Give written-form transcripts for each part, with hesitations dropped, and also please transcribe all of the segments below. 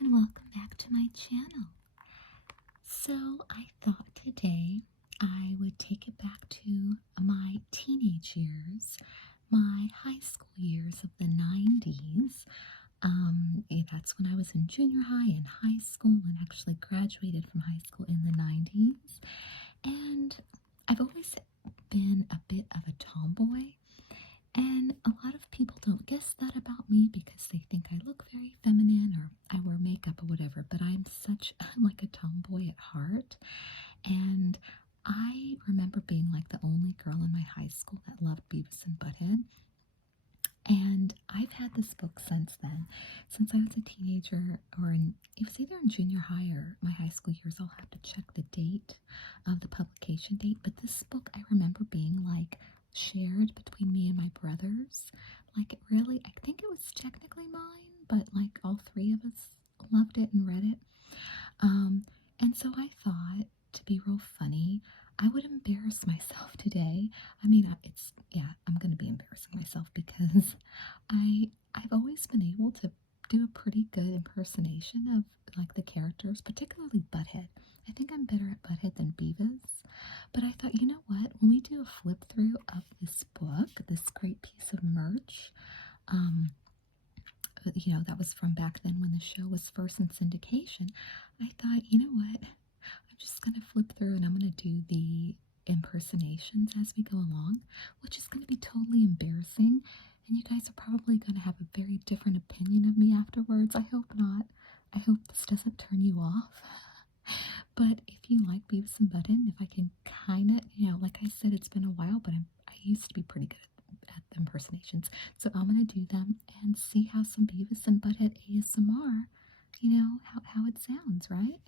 and welcome back to my channel. So I thought today I would take it back to my teenage years, my high school years of the 90s. That's when I was in junior high and high school and actually graduated from high school in the 90s. And I've always been a bit of a tomboy. And a lot of people don't guess that about me because they think I look very feminine or I wear makeup or whatever, but I'm like a tomboy at heart. And I remember being like the only girl in my high school that loved Beavis and Butthead. And I've had this book since then, since I was a teenager, it was either in junior high or my high school years. I'll have to check the date of the publication date, but this book I remember being like shared between me and my brothers. Like, it really, I think it was technically mine, but like all three of us loved it and read it. And so I thought, to be real funny, I would embarrass myself today. I mean, I'm going to be embarrassing myself because I've always been able to do a pretty good impersonation of like the characters, particularly Butthead. I think I'm better at Butthead than Beavis. But I thought, you know what? When we do a flip through of this book, this great piece of merch, that was from back then when the show was first in syndication, I thought, you know what? I'm just going to flip through and I'm going to do the impersonations as we go along, which is going to be totally embarrassing. And you guys are probably going to have a very different opinion of me afterwards. I hope not. I hope this doesn't turn you off. But if you like Beavis and Butthead, if I can kind of, like I said, it's been a while, but I used to be pretty good at the impersonations. So I'm going to do them and see how some Beavis and Butthead ASMR, how it sounds, right?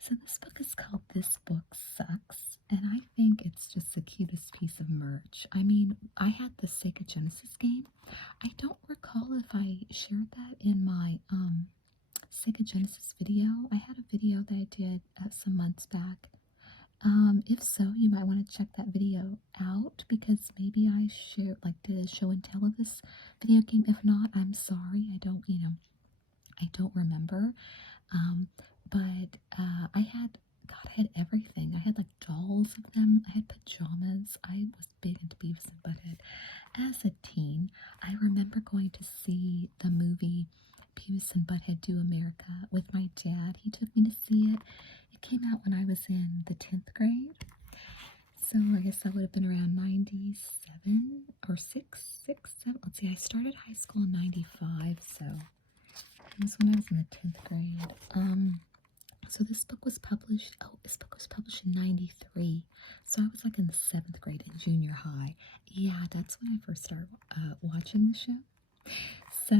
So this book is called This Book Sucks, and I think it's just the cutest piece of merch. I mean, I had the Sega Genesis game. I don't recall if I shared that in my Sega Genesis video. I had a video that I did some months back. If so, you might want to check that video out because maybe I did a show and tell of this video game. If not, I'm sorry. I don't remember. But I had everything. I had like dolls of them. I had pajamas. I was big into Beavis and Butthead. As a teen, I remember going to see the movie Beavis and Butthead Do America with my dad. He took me to see it. It came out when I was in the 10th grade. So I guess that would have been around 97 or 6, 7. Let's see, I started high school in 95, so it was when I was in the 10th grade. So this book was published in 93. So I was like in the 7th grade in junior high. Yeah, that's when I first started watching the show. So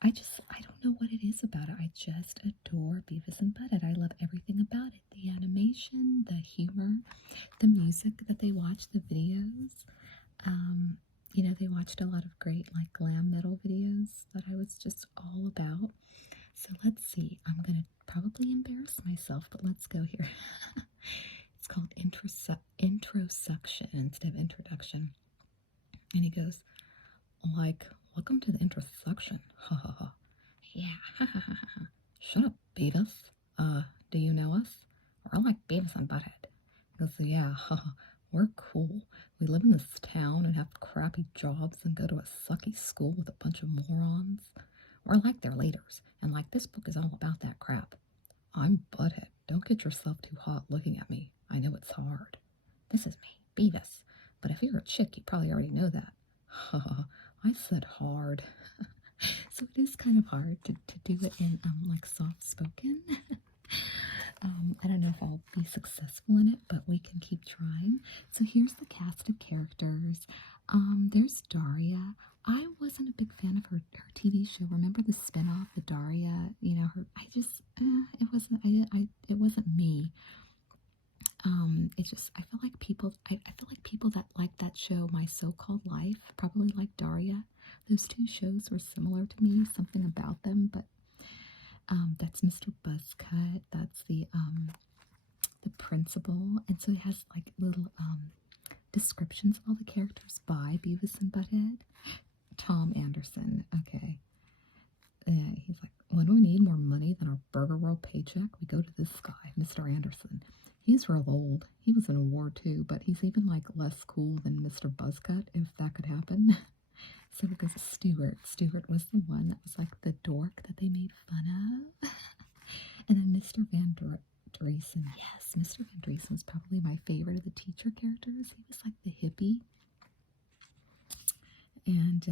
I don't know what it is about it. I just adore Beavis and Butthead. I love everything about it. The animation, the humor, the music that they watch, the videos. They watched a lot of great like glam metal videos that I was just all about. So let's see. I'm going to probably embarrass myself, but let's go here. It's called introsuction instead of introduction. And he goes, like, welcome to the introsuction. Ha ha ha. Yeah. Ha ha ha ha. Shut up, Beavis. Do you know us? We're like Beavis and Butthead. He goes, yeah, we're cool. We live in this town and have crappy jobs and go to a sucky school with a bunch of morons. We're like their leaders, and like this book is all about that crap. I'm Butthead. Don't get yourself too hot looking at me. I know it's hard. This is me, Beavis. But if you're a chick, you probably already know that. I said hard. So it is kind of hard to do it in like soft spoken. I don't know if I'll be successful in it, but we can keep trying. So here's the cast of characters. There's Daria. I wasn't a big fan of her TV show. Remember the spinoff, the Daria? It wasn't me. I feel like people that like that show, My So-Called Life, probably like Daria. Those two shows were similar to me, something about them, but that's Mr. Buzzcut. That's the principal, and so it has like little descriptions of all the characters by Beavis and Butthead. Tom Anderson. Okay, And he's like, when we need more money than our Burger World paycheck, we go to this guy, Mr. Anderson. He's real old. He was in a war too, but he's even like less cool than Mr. Buzzcut, if that could happen. So it goes to Stuart. Stuart was the one that was like the dork that they made fun of. And then Mr. Dreesen. Yes, Mr. Van Dreesen was probably my favorite of the teacher characters. He was like the hippie. And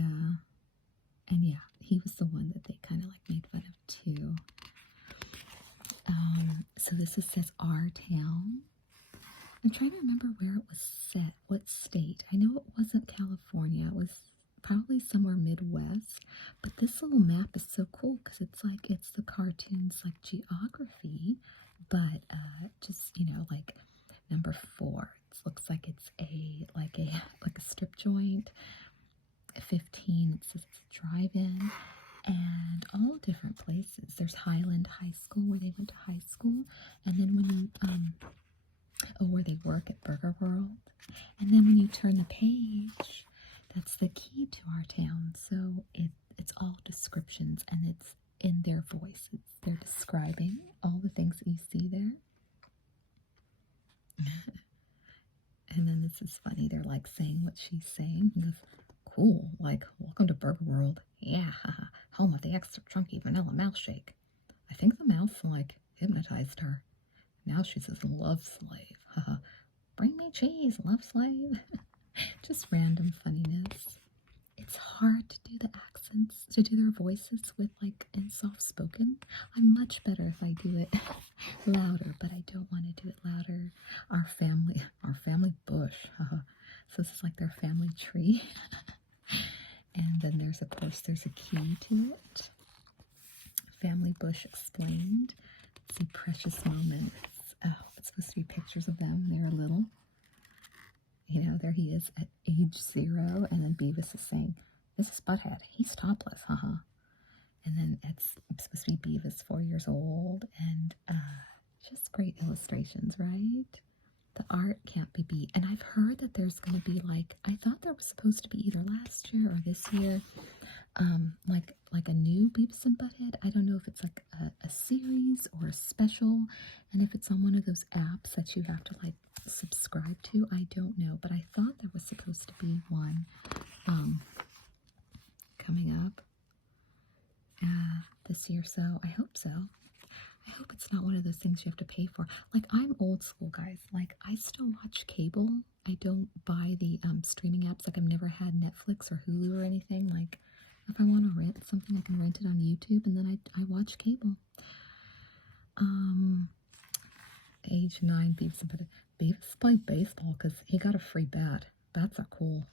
yeah, he was the one that they kind of like made fun of too. So this says our town. I'm trying to remember where it was set, what state. I know it wasn't California. It was probably somewhere Midwest. But this little map is so cool because it's the cartoons like geography, but just like number 4. It looks like it's like a strip joint. 15, it says it's a drive-in, and all different places. There's Highland High School where they went to high school, and then when you where they work at Burger World, and then when you turn the page, that's the key to our town. So it's all descriptions, and it's in their voices. They're describing all the things that you see there. And then this is funny. They're like saying what she's saying. He goes, cool, like, welcome to Burger World. Yeah, home of the extra chunky vanilla mouse shake. I think the mouse, like, hypnotized her. Now she's his love slave. Bring me cheese, love slave. Just random funniness. It's hard to do the accents, to do their voices with, like, in soft-spoken. I'm much better if I do it louder, but I don't want to do it louder. Our family bush. So this is like their family tree. And then there's a key to it. Family bush explained. See precious moments. Oh, it's supposed to be pictures of them. They're little. There he is at age 0, and then Beavis is saying, "This is Butthead. He's topless, haha." And then it's supposed to be Beavis 4 years old, and just great illustrations, right? The art can't be beat. And I've heard that there's going to be I thought there was supposed to be either last year or this year, like a new Beavis and Butthead. I don't know if it's like a series or a special, and if it's on one of those apps that you have to like subscribe to. I don't know, but I thought there was supposed to be one coming up this year, so I hope so. I hope it's not one of those things you have to pay for. Like, I'm old school, guys. Like, I still watch cable. I don't buy the streaming apps. Like, I've never had Netflix or Hulu or anything. Like, if I want to rent something, I can rent it on YouTube, and then I watch cable. Age 9, Beavis played baseball because he got a free bat. Bats are cool.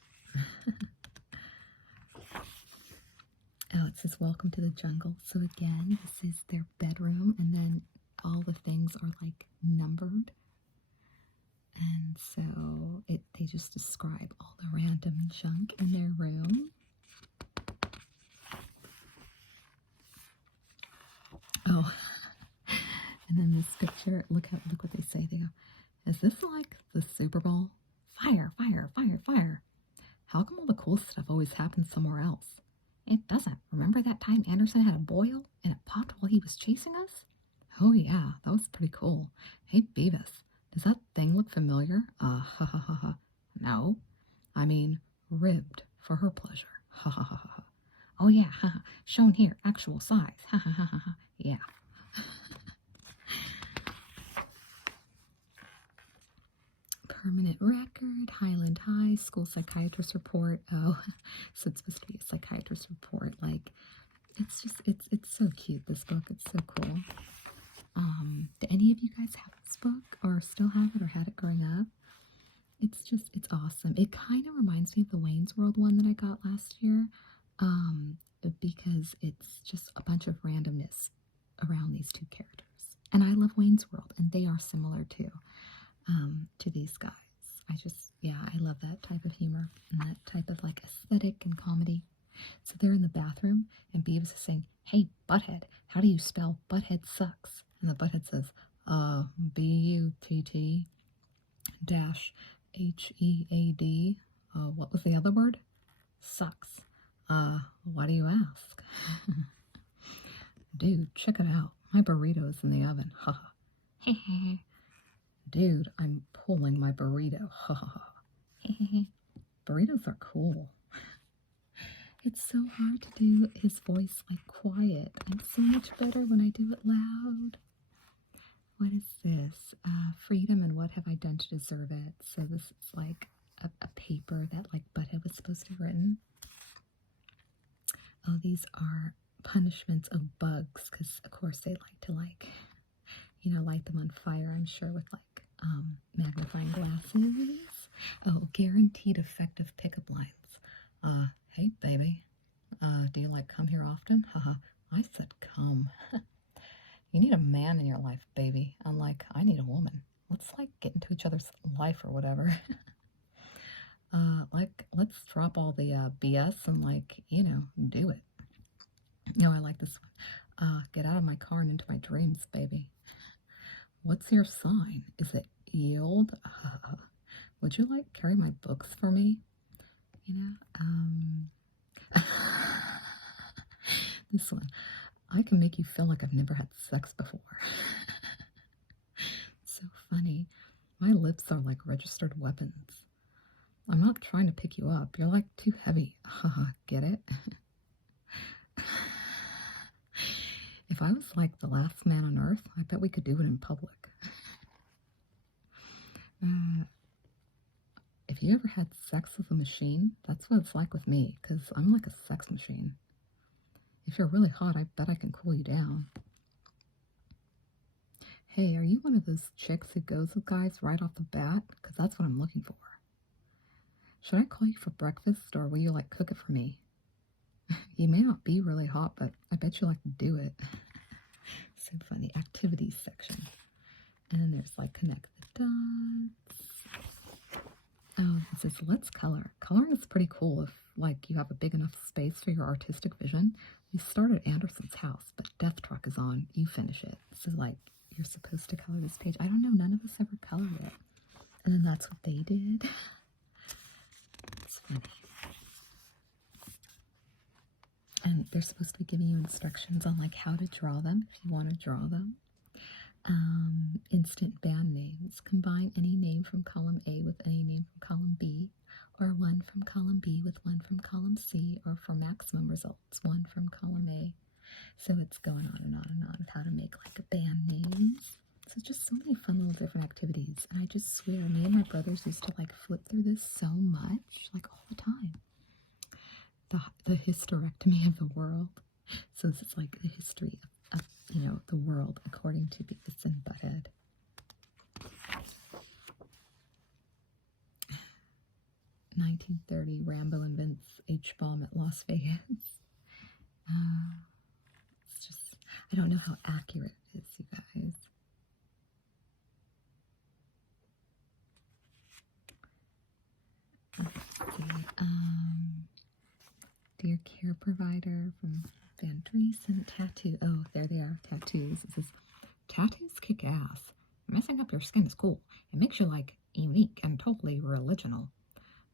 Oh, it says, welcome to the jungle. So again, this is their bedroom, and then all the things are like numbered. And so they just describe all the random junk in their room. Oh, and then this picture, look what they say. They go, is this like the Super Bowl? Fire, fire, fire, fire. How come all the cool stuff always happens somewhere else? It doesn't. Remember that time Anderson had a boil and it popped while he was chasing us? Oh yeah, that was pretty cool. Hey Beavis, does that thing look familiar? Ha ha ha ha. No. I mean, ribbed for her pleasure. Ha ha ha ha. Oh yeah, ha ha. Shown here, actual size. Ha ha ha ha ha. Yeah. Permanent record, Highland High, school psychiatrist report. Oh, so it's supposed to be a psychiatrist report. Like, it's so cute, this book. It's so cool. Do any of you guys have this book or still have it or had it growing up? It's awesome. It kind of reminds me of the Wayne's World one that I got last year, because it's just a bunch of randomness around these two characters. And I love Wayne's World, and they are similar too. To these guys. I love that type of humor and that type of like aesthetic and comedy. So they're in the bathroom, and Beavis is saying, "Hey, Butthead, how do you spell Butthead sucks?" And the Butthead says, B-U-T-T dash H-E-A-D. What was the other word? Sucks. Why do you ask? Dude, check it out. My burrito's in the oven. Ha ha. Dude, I'm pulling my burrito. Ha ha ha. Burritos are cool. It's so hard to do his voice like quiet. I'm so much better when I do it loud. What is this? Freedom and what have I done to deserve it? So this is like a paper that like Butthead was supposed to have written. Oh, these are punishments of bugs, because of course they like to light them on fire, I'm sure, with like magnifying glasses. Oh, guaranteed effective pickup lines. Hey baby, do you come here often? Haha, I said come. You need a man in your life, baby, unlike I need a woman. Let's get into each other's life or whatever. Let's drop all the BS and do it. No, I like this one. Get out of my car and into my dreams, baby. What's your sign? Is it yield? Would you carry my books for me? This one. I can make you feel like I've never had sex before. So funny. My lips are like registered weapons. I'm not trying to pick you up. You're too heavy. Get it? If I was the last man on earth, I bet we could do it in public. If you ever had sex with a machine, that's what it's like with me, because I'm like a sex machine. If you're really hot, I bet I can cool you down. Hey, are you one of those chicks who goes with guys right off the bat? Because that's what I'm looking for. Should I call you for breakfast, or will you cook it for me? You may not be really hot, but I bet you like to do it. So funny. Activities section. And then there's connect the dots. Oh, it says let's color. Coloring is pretty cool if you have a big enough space for your artistic vision. We start at Anderson's house, but Death Truck is on. You finish it. So you're supposed to color this page. I don't know. None of us ever colored it. And then that's what they did. It's funny. And they're supposed to be giving you instructions on how to draw them if you want to draw them. Instant band names. Combine any name from column A with any name from column B, or one from column B with one from column C, or for maximum results, one from column A. So it's going on and on and on with how to make band names. So just so many fun little different activities. And I just swear, me and my brothers used to flip through this so much, all the time. The hysterectomy of the world. So this is the history of the world according to Beavis and Butthead. "1930, Rambo invents H-bomb at Las Vegas." It's just, I don't know how accurate it is, you guys. Let's see. Dear care provider from Van Dreesen. Tattoo. Oh, there they are. Tattoos. It says, tattoos kick ass. Messing up your skin is cool. It makes you unique and totally original.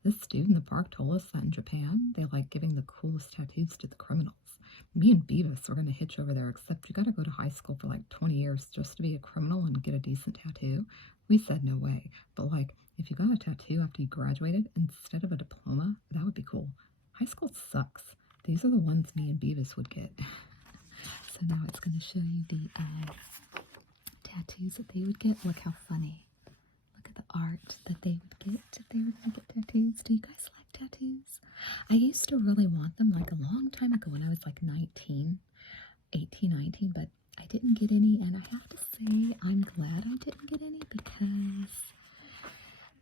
This dude in the park told us that in Japan, they like giving the coolest tattoos to the criminals. Me and Beavis were going to hitch over there, except you got to go to high school for 20 years just to be a criminal and get a decent tattoo. We said no way, but if you got a tattoo after you graduated instead of a diploma, that would be cool. High school sucks. These are the ones me and Beavis would get. So now it's going to show you the tattoos that they would get. Look how funny. Look at the art that they would get if they were going to get tattoos. Do you guys like tattoos? I used to really want them a long time ago when I was 18, 19, but I didn't get any, and I have to say I'm glad I didn't get any, because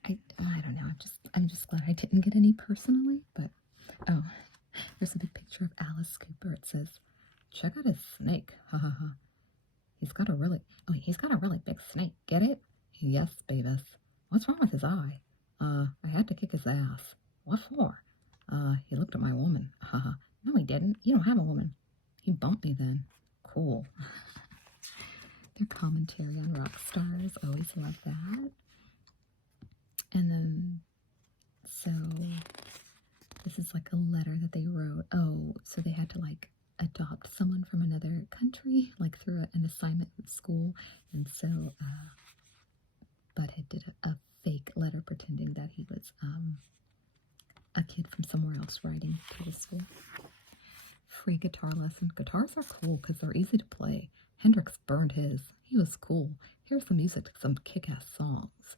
I don't know, I'm just glad I didn't get any personally. But oh, there's a big picture of Alice Cooper. It says, check out his snake. Ha ha ha. He's got a really big snake. Get it? Yes, Beavis. What's wrong with his eye? I had to kick his ass. What for? He looked at my woman. Haha. No, he didn't. You don't have a woman. He bumped me then. Cool. Their commentary on rock stars. Always love that. And then, so this is a letter that they wrote. Oh, so they had to adopt someone from another country, like through an assignment at school. And so Butthead did a fake letter pretending that he was a kid from somewhere else writing to the school. Free guitar lesson. Guitars are cool because they're easy to play. Hendrix burned his. He was cool. Here's the music to some kick-ass songs.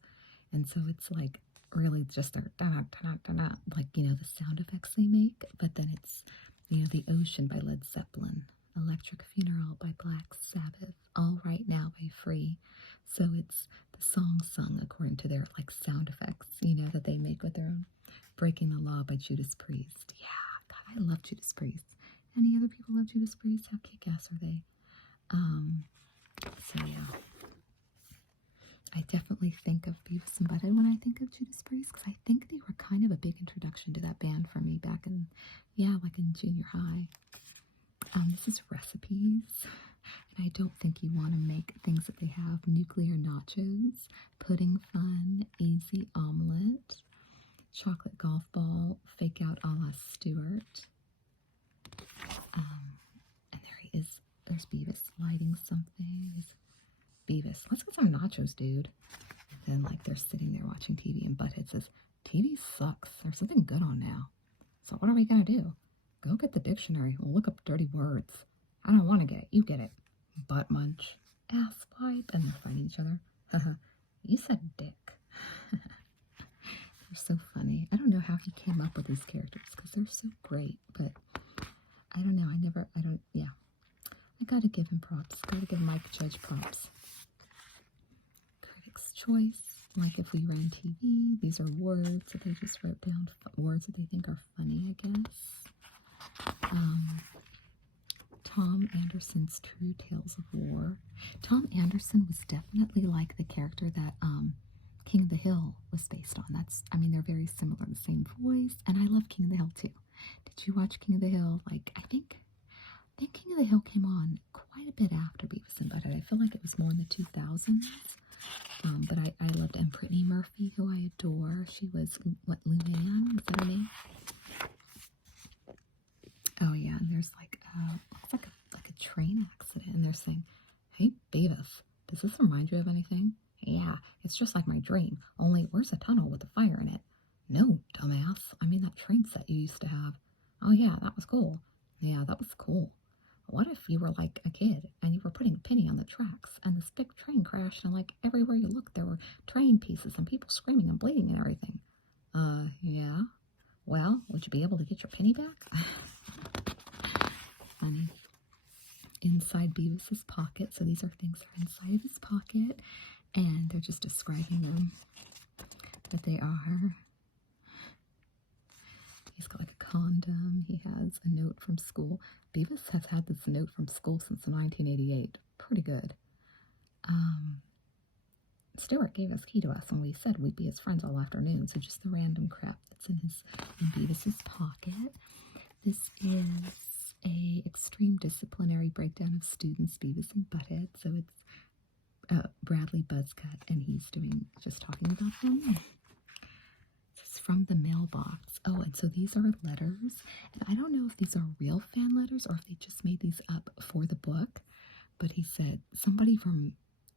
And so it's like really just their da-da-da-da-da, like, you know, the sound effects they make. But then it's, you know, The Ocean by Led Zeppelin, Electric Funeral by Black Sabbath, All Right Now by Free. So it's the song sung according to their like sound effects, you know, that they make with their own. Breaking the Law by Judas Priest. Yeah, God, I love Judas Priest. Any other people love Judas Priest? How kick-ass are they? So yeah. I definitely think of Beavis and Butthead when I think of Judas Priest, because I think they were kind of a big introduction to that band for me back in, yeah, like in junior high. This is recipes, and I don't think you want to make things that they have. Nuclear nachos, pudding fun, easy omelet, chocolate golf ball, fake out a la Stewart. And there he is. There's Beavis lighting something. Beavis, let's get some nachos, dude. And then, like, they're sitting there watching TV, and Butthead says, TV sucks. There's something good on now. So what are we going to do? Go get the dictionary. We'll look up dirty words. I don't want to get it. You get it. Butt munch. Ass wipe. And they're fighting each other. Haha. You said dick. They're so funny. I don't know how he came up with these characters because they're so great, but I don't know. Yeah. I gotta give him props. Gotta give Mike Judge props. Critics' choice. Like if we ran TV, these are words that they just wrote down, words that they think are funny, I guess. Tom Anderson's True Tales of War. Tom Anderson was definitely like the character that King of the Hill was based on. They're very similar, the same voice, and I love King of the Hill too. Did you watch King of the Hill? Like, I think King of the Hill came on quite a bit after Beavis and Butthead. I feel like it was more in the 2000s. But I loved, and Brittany Murphy, who I adore. She was, what, Luann? Is that her name? Oh, yeah, and there's like, looks like a train accident, and they're saying, hey, Beavis, does this remind you of anything? Yeah, it's just like my dream, only where's a tunnel with a fire in it? No, dumbass, I mean that train set you used to have. Oh, yeah, that was cool. Yeah, that was cool. What if you were like a kid and you were putting a penny on the tracks and this big train crashed and like everywhere you looked there were train pieces and people screaming and bleeding and everything? Yeah. Well, would you be able to get your penny back? Funny. Inside Beavis's pocket. So these are things that are inside of his pocket, and they're just describing them. But they are. He's got like a condom. He has a note from school. Beavis has had this note from school since 1988. Pretty good. Stuart gave his key to us and we said we'd be his friends all afternoon. So just the random crap that's in Beavis's pocket. This is a extreme disciplinary breakdown of students, Beavis and Butthead. So it's Bradley Buzzcut, and he's just talking about them. It's from the mailbox. Oh, and so these are letters. And I don't know if these are real fan letters or if they just made these up for the book. But he said, somebody from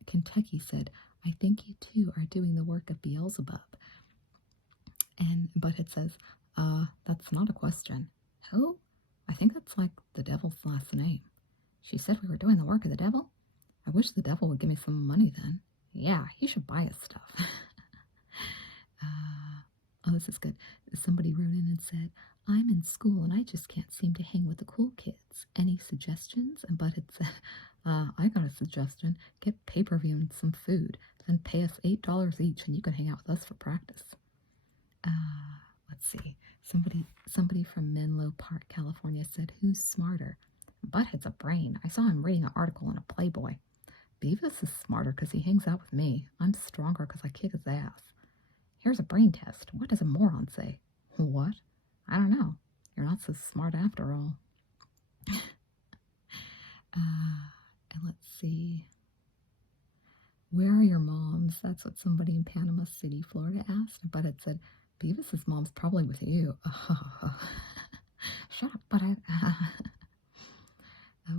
Kentucky said, I think you two are doing the work of Beelzebub. And Butthead says, that's not a question. Who? I think that's like the devil's last name. She said we were doing the work of the devil? I wish the devil would give me some money then. Yeah, he should buy us stuff. Oh, this is good. Somebody wrote in and said, I'm in school and I just can't seem to hang with the cool kids. Any suggestions? And Butthead said, I got a suggestion. Get pay-per-view and some food. Then pay us $8 each and you can hang out with us for practice. Let's see. Somebody from Menlo Park, California said, who's smarter? Butthead's a brain. I saw him reading an article in a Playboy. Beavis is smarter because he hangs out with me. I'm stronger because I kick his ass. Here's a brain test. What does a moron say? What? I don't know. You're not so smart after all. And let's see. Where are your moms? That's what somebody in Panama City, Florida asked. But it said, Beavis's mom's probably with you. Shut up, Butthead.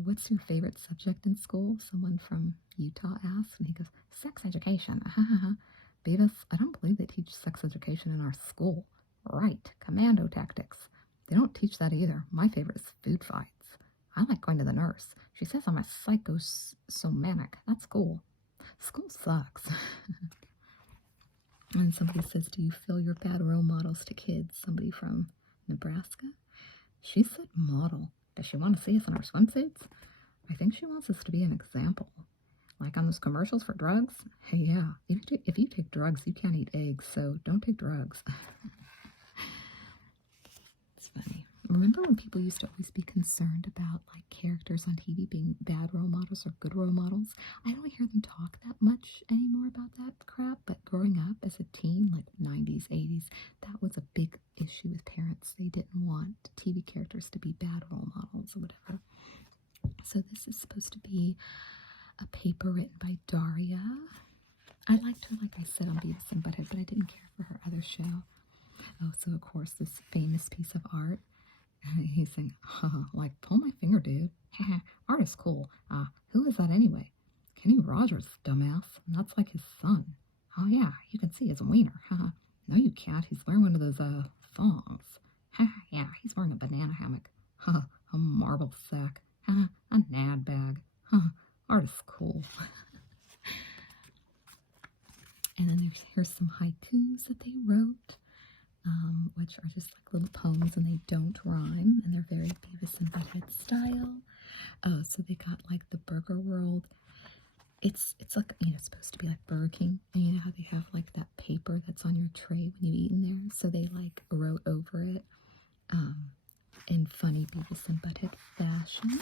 what's your favorite subject in school? Someone from Utah asked, and he goes, sex education. Beavis, I don't believe they teach sex education in our school. Right, commando tactics. They don't teach that either. My favorite is food fights. I like going to the nurse. She says I'm a psychosomanic. That's cool. School sucks. And somebody says, do you feel you're bad role models to kids? Somebody from Nebraska. She said model. Does she want to see us in our swimsuits? I think she wants us to be an example. Like on those commercials for drugs? Hey, yeah, if you take drugs, you can't eat eggs, so don't take drugs. It's funny. Remember when people used to always be concerned about like characters on TV being bad role models or good role models? I don't hear them talk that much anymore about that crap, but growing up as a teen, like 90s, 80s, that was a big issue with parents. They didn't want TV characters to be bad role models or whatever. So this is supposed to be a paper written by Daria. I liked her, like I said, on Beavis and Butthead, but I didn't care for her other show. Oh, so of course, this famous piece of art. He's saying, like, pull my finger, dude. Art is cool. Who is that anyway? Kenny Rogers, dumbass. That's like his son. Oh, yeah, you can see his wiener. No, you can't. He's wearing one of those, thongs. Yeah, he's wearing a banana hammock. A marble sack. A nad bag. Art is cool. And then here's some haikus that they wrote, which are just like little poems, and they don't rhyme, and they're very Beavis and Butthead style. Oh, so they got like the Burger World. It's like, it's supposed to be like Burger King, and you know how they have like that paper that's on your tray when you eat in there? So they like wrote over it in funny Beavis and Butthead fashion.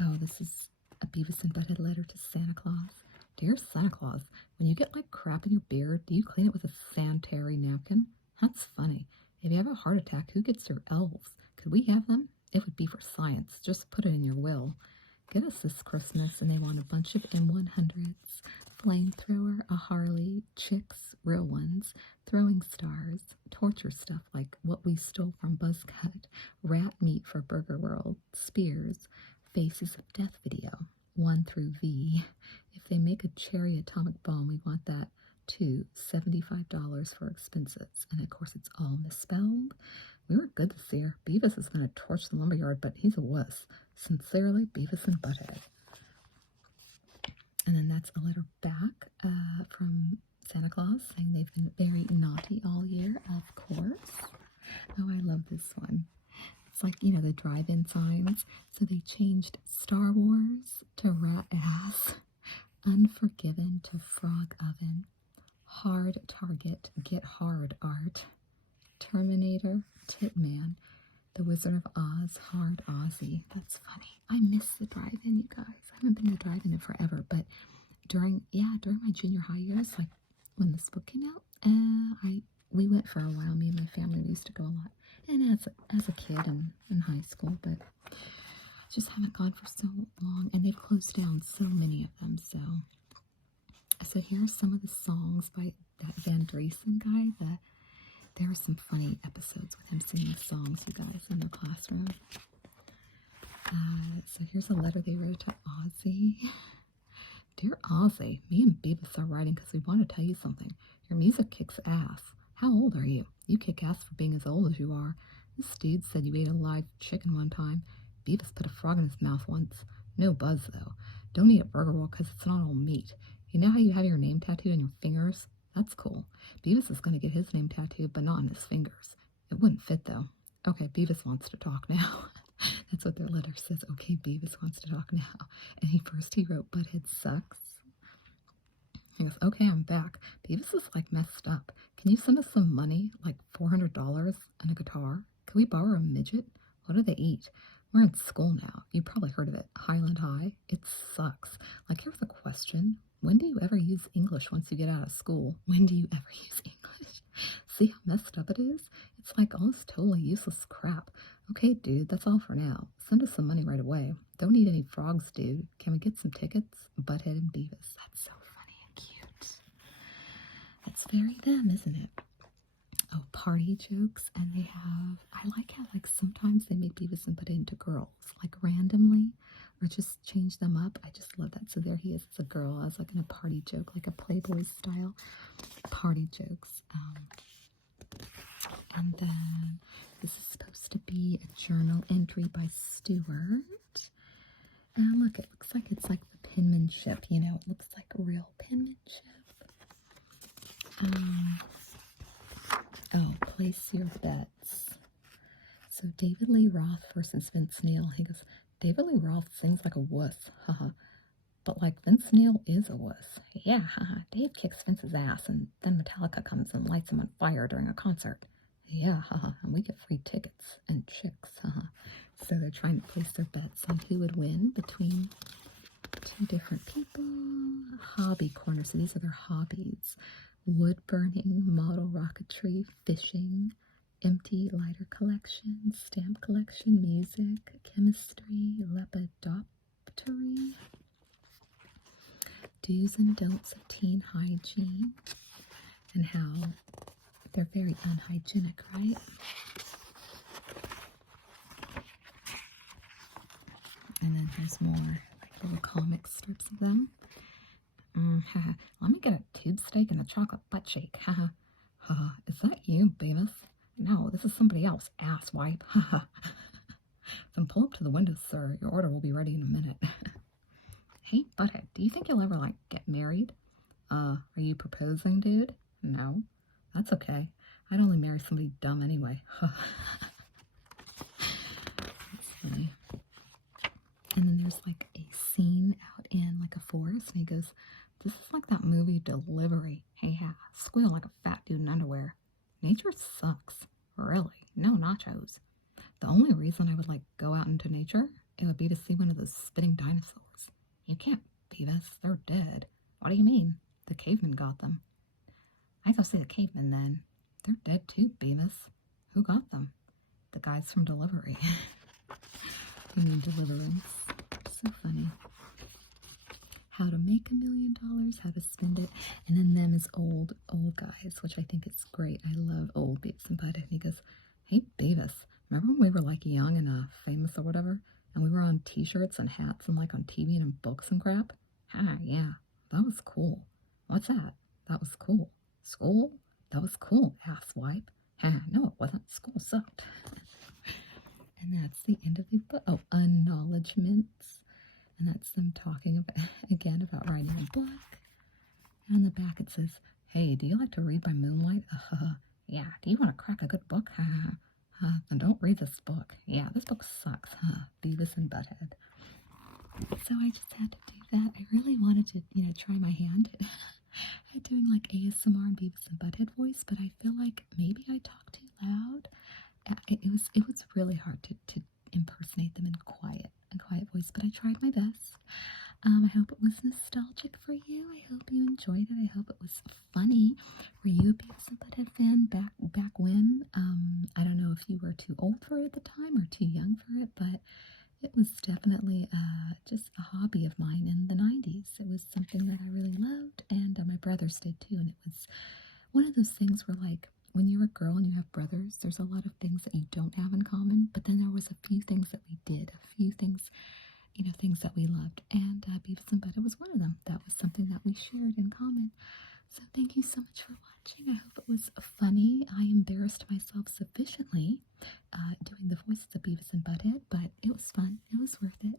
Oh, this is a Beavis and Butthead letter to Santa Claus. Dear Santa Claus, when you get like crap in your beard, do you clean it with a sanitary napkin? That's funny. If you have a heart attack, who gets your elves? Could we have them? It would be for science. Just put it in your will. Get us this Christmas, and they want a bunch of M100s, flamethrower, a Harley, chicks, real ones, throwing stars, torture stuff like what we stole from Buzzcut, rat meat for Burger World, spears, Faces of Death video, 1 through V. If they make a cherry atomic bomb, we want that too. $75 for expenses. And of course, it's all misspelled. We were good this year. Beavis is going to torch the lumberyard, but he's a wuss. Sincerely, Beavis and Butthead. And then that's a letter back from Santa Claus saying they've been very naughty all year, of course. Oh, I love this one. It's like, the drive-in signs. So they changed Star Wars to Rat Ass, Unforgiven to Frog Oven, Hard Target, Get Hard Art, Terminator, Titman, The Wizard of Oz, Hard Ozzy. That's funny. I miss the drive-in, you guys. I haven't been to the drive-in in forever, but during my junior high years, like when this book came out, we went for a while. Me and my family used to go a lot. And as a kid and in high school, but just haven't gone for so long, and they've closed down so many of them. So here are some of the songs by that Van Driessen guy. There are some funny episodes with him singing songs, you guys, in their classroom. So here's a letter they wrote to Ozzy. Dear Ozzy, me and Beavis are writing because we want to tell you something. Your music kicks ass. How old are you? You kick ass for being as old as you are. This dude said you ate a live chicken one time. Beavis put a frog in his mouth once. No buzz, though. Don't eat a burger roll because it's not all meat. You know how you have your name tattooed on your fingers? That's cool. Beavis is going to get his name tattooed, but not on his fingers. It wouldn't fit, though. Okay, Beavis wants to talk now. That's what their letter says. Okay, Beavis wants to talk now. And he wrote, Butthead sucks. He goes, okay, I'm back. Beavis is like messed up. Can you send us some money, like $400 and a guitar? Can we borrow a midget? What do they eat? We're in school now. You probably heard of it. Highland High. It sucks. Like, here's a question. When do you ever use English once you get out of school? When do you ever use English? See how messed up it is? It's like all this totally useless crap. Okay, dude, that's all for now. Send us some money right away. Don't eat any frogs, dude. Can we get some tickets? Butthead and Beavis. That's so funny and cute. That's very them, isn't it? oh, party jokes, and they have, I like how like sometimes they make Beavis and Butthead into girls, like randomly, or just change them up. I just love that. So there he is as a girl, as like in a party joke, like a Playboy style party jokes. And then this is supposed to be a journal entry by Stuart. And look, it looks like it's like the penmanship, you know, it looks like real penmanship. Oh, place your bets. So David Lee Roth versus Vince Neil. He goes, David Lee Roth sings like a wuss, haha. But like Vince Neil is a wuss. Yeah, haha. Dave kicks Vince's ass and then Metallica comes and lights him on fire during a concert. Yeah, haha. And we get free tickets and chicks, haha. So they're trying to place their bets on who would win between two different people. Hobby corner. So these are their hobbies. Wood burning, model rocketry, fishing, empty lighter collection, stamp collection, music, chemistry, lepidoptery, do's and don'ts of teen hygiene, and how they're very unhygienic, right? And then there's more like little comic strips of them. Let me get a tube steak and a chocolate butt shake. Is that you, Beavis? No, this is somebody else, asswipe. Then pull up to the window, sir. Your order will be ready in a minute. Hey, Butthead, do you think you'll ever, like, get married? Are you proposing, dude? No. That's okay. I'd only marry somebody dumb anyway. That's funny. And then there's, like, a scene out in, like, a forest, and he goes, this is like that movie Delivery. Hey, yeah, squeal like a fat dude in underwear. Nature sucks. Really? No nachos. The only reason I would, like, go out into nature, it would be to see one of those spitting dinosaurs. You can't, Beavis. They're dead. What do you mean? The cavemen got them. I go see the cavemen then. They're dead too, Beavis. Who got them? The guys from Delivery. You mean Deliverance. So funny. How to make $1 million, how to spend it, and then them is old guys, which I think is great. I love old Beavis and Butthead. And he goes, hey, Beavis, remember when we were like young and famous or whatever, and we were on t-shirts and hats and like on TV and in books and crap? Yeah, that was cool. What's that? That was cool. School? That was cool, asswipe. No, it wasn't. School sucked. And that's the end of the book. Oh, acknowledgements. And that's them talking about, again, about writing a book. And on the back it says, hey, do you like to read by moonlight? Yeah. Do you want to crack a good book? Then don't read this book. Yeah, this book sucks. Beavis and Butthead. So I just had to do that. I really wanted to, try my hand at doing like ASMR and Beavis and Butthead voice, but I feel like maybe I talk too loud. It was really hard to impersonate them in quiet voice, but I tried my best. I hope it was nostalgic for you. I hope you enjoyed it. I hope it was funny. Were you a Beavis and Butthead fan back when? I don't know if you were too old for it at the time or too young for it, but it was definitely just a hobby of mine in the 90s. It was something that I really loved, and my brothers did too, and it was one of those things where, like, when you're a girl and you have brothers, there's a lot of things that you don't have in common, but then there was a few things that we did, a few things, things that we loved, and Beavis and Butthead was one of them. That was something that we shared in common. So thank you so much for watching. I hope it was funny. I embarrassed myself sufficiently doing the voices of Beavis and Butthead, but it was fun. It was worth it.